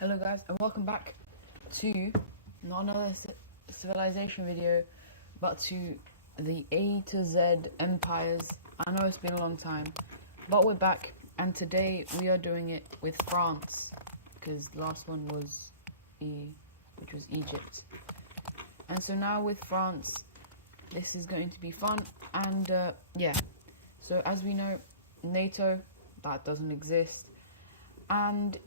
Hello guys, and welcome back to not another civilization video, but to the A to Z empires. I know it's been a long time, but we're back, and today we are doing it with France, because the last one was which was Egypt. And so now with France, this is going to be fun, and yeah. So as we know, NATO, that doesn't exist, and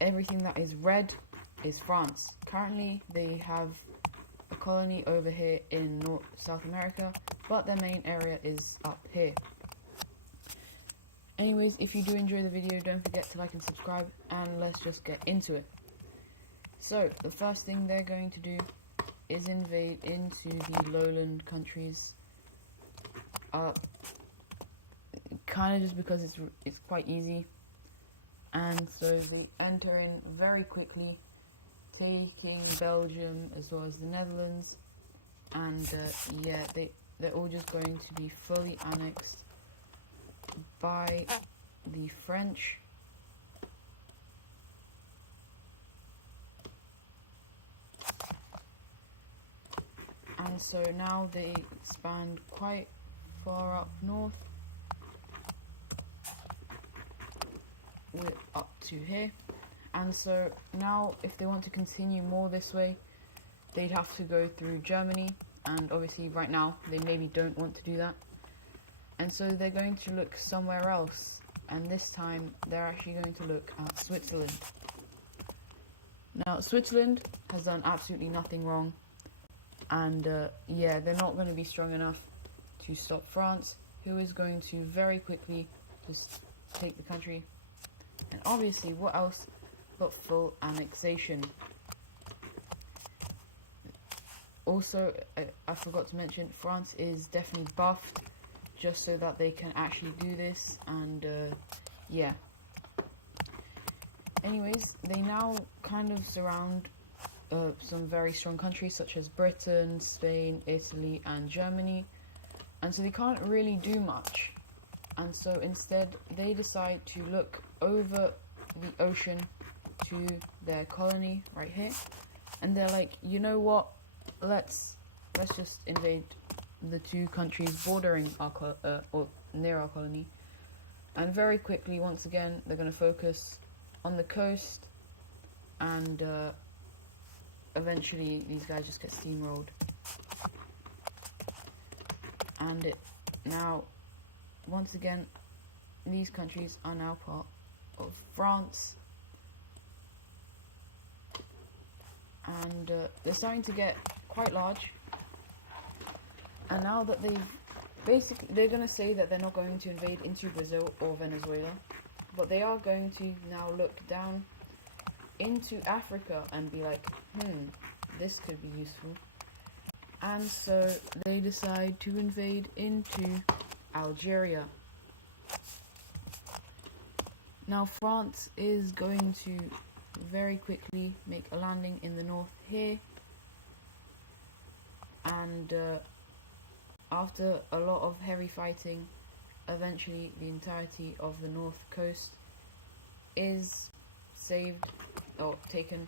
everything that is red is France. Currently, they have a colony over here in South America, but their main area is up here. Anyways, if you do enjoy the video, don't forget to like and subscribe, and let's just get into it. So, the first thing they're going to do is invade into the lowland countries. Kind of just because it's quite easy. And so they enter in very quickly, taking Belgium as well as the Netherlands, and yeah, they're all just going to be fully annexed by the French. And so now they expand quite far up north, up to here. And so now if they want to continue more this way, they'd have to go through Germany, and obviously right now they maybe don't want to do that, and so they're going to look somewhere else, and this time they're actually going to look at Switzerland. Now Switzerland has done absolutely nothing wrong, and yeah, they're not going to be strong enough to stop France, who is going to very quickly just take the country. And obviously, what else but full annexation? Also, I forgot to mention, France is definitely buffed, just so that they can actually do this, and yeah. Anyways, they now kind of surround some very strong countries, such as Britain, Spain, Italy, and Germany, and so they can't really do much. And so instead, they decide to look over the ocean to their colony right here, and they're like, you know what? Let's just invade the two countries bordering our or near our colony. And very quickly, once again, they're going to focus on the coast, and eventually these guys just get steamrolled. And now, once again, these countries are now part of France, and they're starting to get quite large. And now that they're going to say that they're not going to invade into Brazil or Venezuela, but they are going to now look down into Africa and be like, this could be useful. And so they decide to invade into Algeria. Now France is going to very quickly make a landing in the north here, and after a lot of heavy fighting, eventually the entirety of the north coast is saved or taken,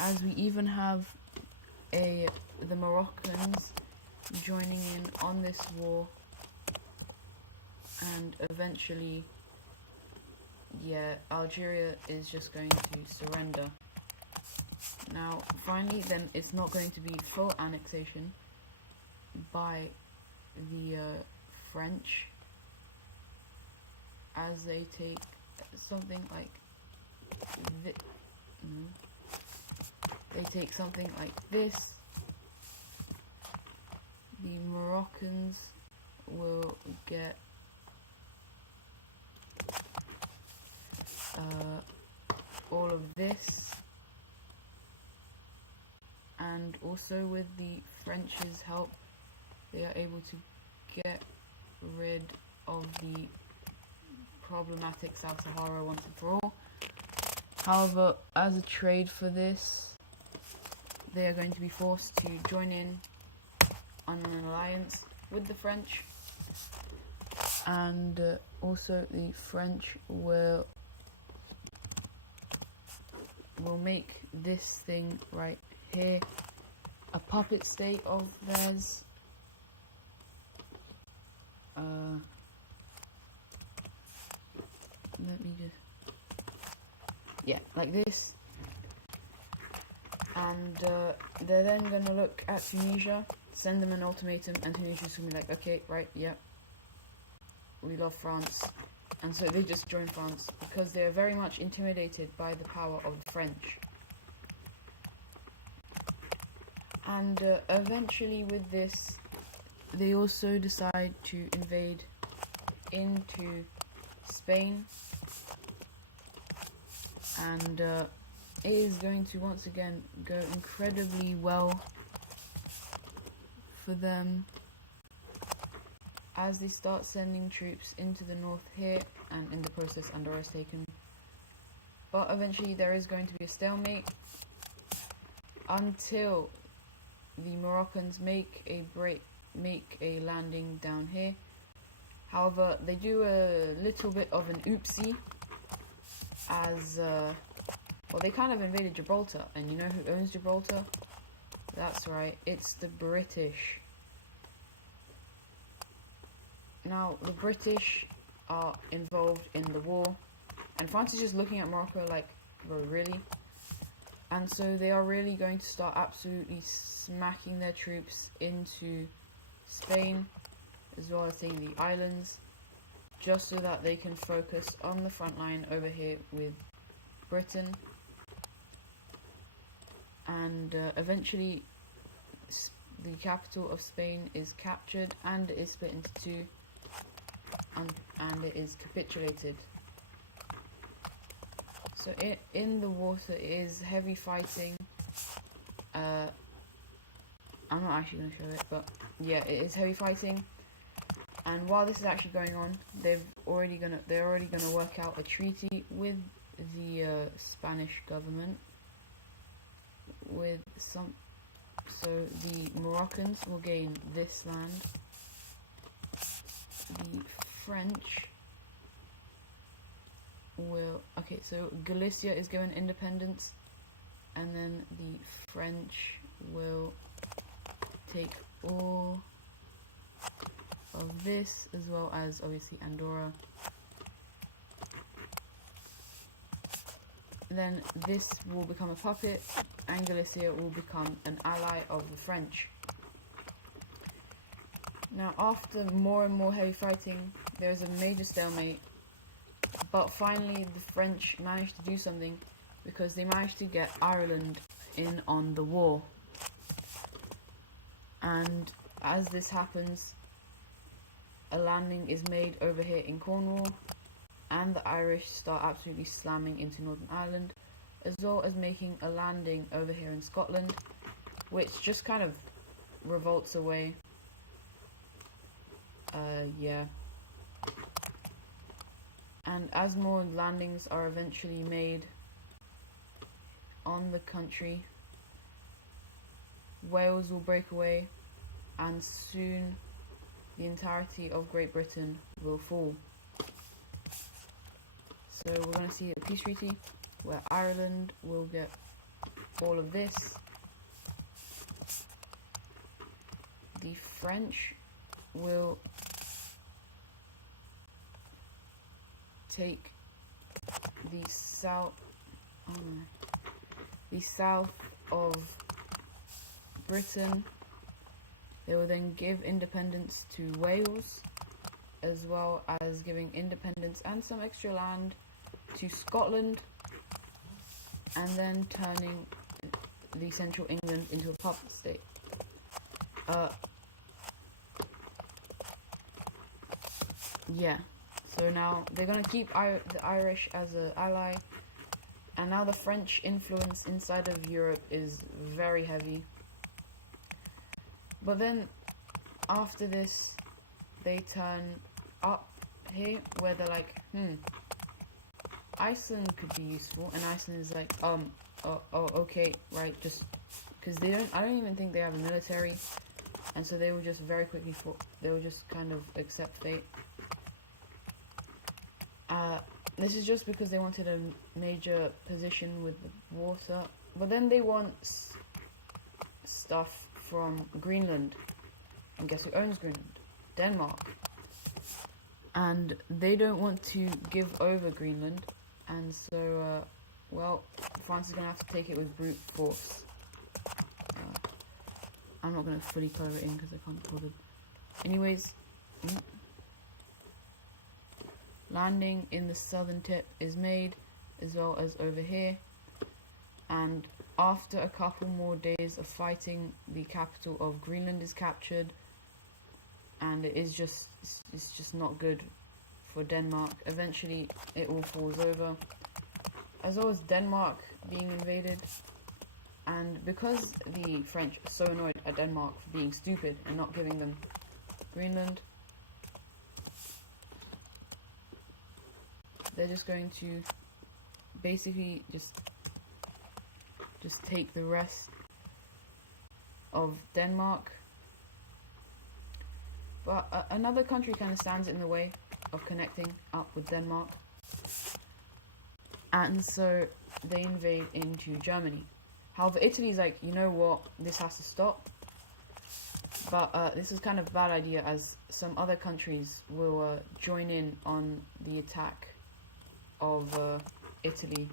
as we even have the Moroccans joining in on this war, and eventually, yeah, Algeria is just going to surrender. Now, finally, then it's not going to be full annexation by the French, as they take something like this. The Moroccans will get all of this, and also with the French's help, they are able to get rid of the problematic South Sahara once and for all. However, as a trade for this, they are going to be forced to join in on an alliance with the French, and also the French will will make this thing right here a puppet state of theirs. Let me just, yeah, like this. And they're then gonna look at Tunisia, send them an ultimatum, and Tunisia's gonna be like, okay, right, yeah, we love France. And so they just join France because they're very much intimidated by the power of the French. And eventually with this, they also decide to invade into Spain. And it is going to once again go incredibly well for them as they start sending troops into the north here, and in the process Andorra is taken. But eventually there is going to be a stalemate until the Moroccans make a landing down here. However, they do a little bit of an oopsie as well, they kind of invaded Gibraltar, and you know who owns Gibraltar? That's right, it's the British. Now, the British are involved in the war, and France is just looking at Morocco like, bro, really? And so they are really going to start absolutely smacking their troops into Spain, as well as taking the islands, just so that they can focus on the front line over here with Britain. And eventually the capital of Spain is captured, and it is split into two, and it is capitulated. So in the water is heavy fighting. I'm not actually going to show it, but yeah, it is heavy fighting. And while this is actually going on, they're already gonna work out a treaty with the Spanish government. So the Moroccans will gain this land. The French will, okay, so Galicia is given independence, and then the French will take all of this, as well as obviously Andorra. Then this will become a puppet, and Galicia will become an ally of the French. Now, after more and more heavy fighting, there's a major stalemate, but finally the French managed to do something, because they managed to get Ireland in on the war. And as this happens, a landing is made over here in Cornwall, and the Irish start absolutely slamming into Northern Ireland, as well as making a landing over here in Scotland, which just kind of revolts away. Yeah. And as more landings are eventually made on the country, Wales will break away, and soon the entirety of Great Britain will fall. So we're going to see a peace treaty where Ireland will get all of this. The French will take the south of Britain. They will then give independence to Wales, as well as giving independence and some extra land to Scotland, and then turning the central England into a puppet state. Yeah, so now they're going to keep the Irish as an ally, and now the French influence inside of Europe is very heavy. But then after this, they turn up here where they're like, Iceland could be useful, and Iceland is like, okay, right, just because I don't even think they have a military, and so they will just very quickly they will just kind of accept fate. this is just because they wanted a major position with the water. But then they want stuff from Greenland. And guess who owns Greenland? Denmark. And they don't want to give over Greenland. And so, well, France is going to have to take it with brute force. I'm not going to fully color it in because I can't be bothered. Anyways, landing in the southern tip is made, as well as over here. And after a couple more days of fighting, the capital of Greenland is captured. And it's just not good for Denmark. Eventually, it all falls over. As well as Denmark being invaded. And because the French are so annoyed at Denmark for being stupid and not giving them Greenland, they're just going to basically just take the rest of Denmark. But another country kind of stands in the way of connecting up with Denmark. And so they invade into Germany. However, Italy's like, you know what, this has to stop. But this is kind of a bad idea, as some other countries will join in on the attack of Italy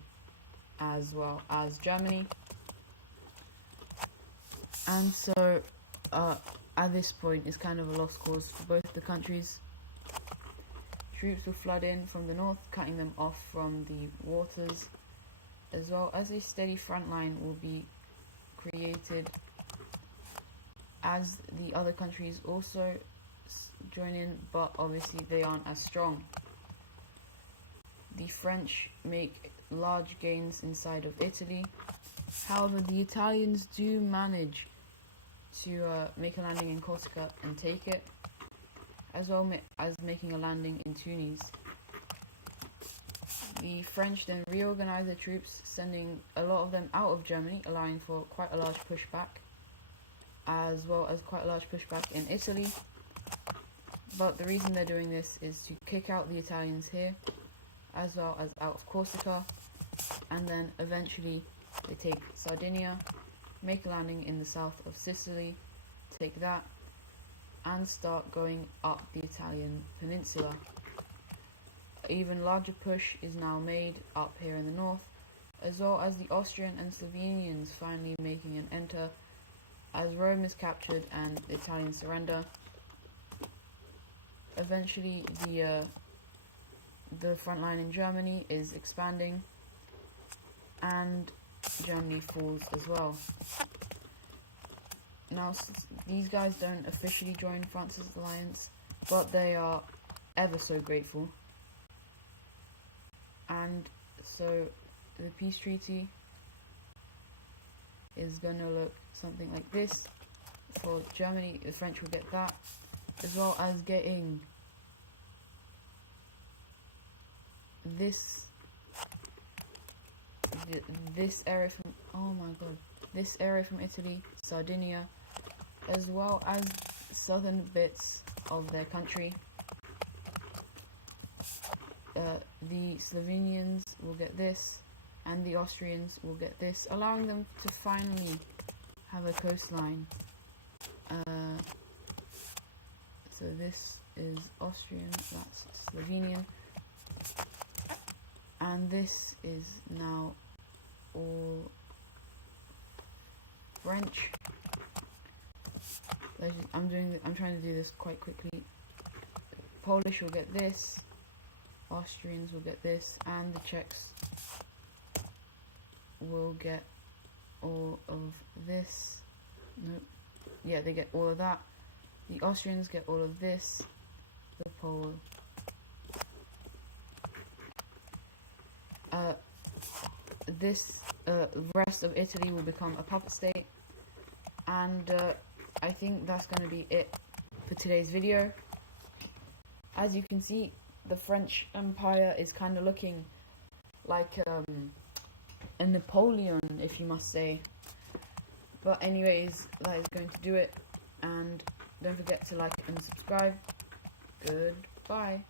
as well as Germany. And so at this point it's kind of a lost cause for both the countries. Troops will flood in from the north, cutting them off from the waters, as well as a steady front line will be created as the other countries also join in, but obviously they aren't as strong. The French make large gains inside of Italy. However, the Italians do manage to make a landing in Corsica and take it, as well as making a landing in Tunis. The French then reorganize their troops, sending a lot of them out of Germany, allowing for quite a large pushback, as well as quite a large pushback in Italy. But the reason they're doing this is to kick out the Italians here, as well as out of Corsica, and then eventually they take Sardinia, make a landing in the south of Sicily, take that, and start going up the Italian peninsula. An even larger push is now made up here in the north, as well as the Austrian and Slovenians finally making an enter, as Rome is captured and the Italians surrender. Eventually the front line in Germany is expanding, and Germany falls as well. Now, these guys don't officially join France's alliance, but they are ever so grateful. And so the peace treaty is going to look something like this. For Germany, the French will get that, as well as getting this area from, oh my god, this area from Italy, Sardinia, as well as southern bits of their country. The Slovenians will get this, and the Austrians will get this, allowing them to finally have a coastline. So this is Austrian, that's Slovenian, and this is now all French. I'm trying to do this quite quickly. Polish will get this, Austrians will get this, and the Czechs will get all of this. Nope. Yeah, they get all of that. The Austrians get all of this. The Pole. This rest of Italy will become a puppet state, and I think that's going to be it for today's video. As you can see, the French Empire is kind of looking like a Napoleon, if you must say. But anyways, that is going to do it, and don't forget to like and subscribe. Goodbye.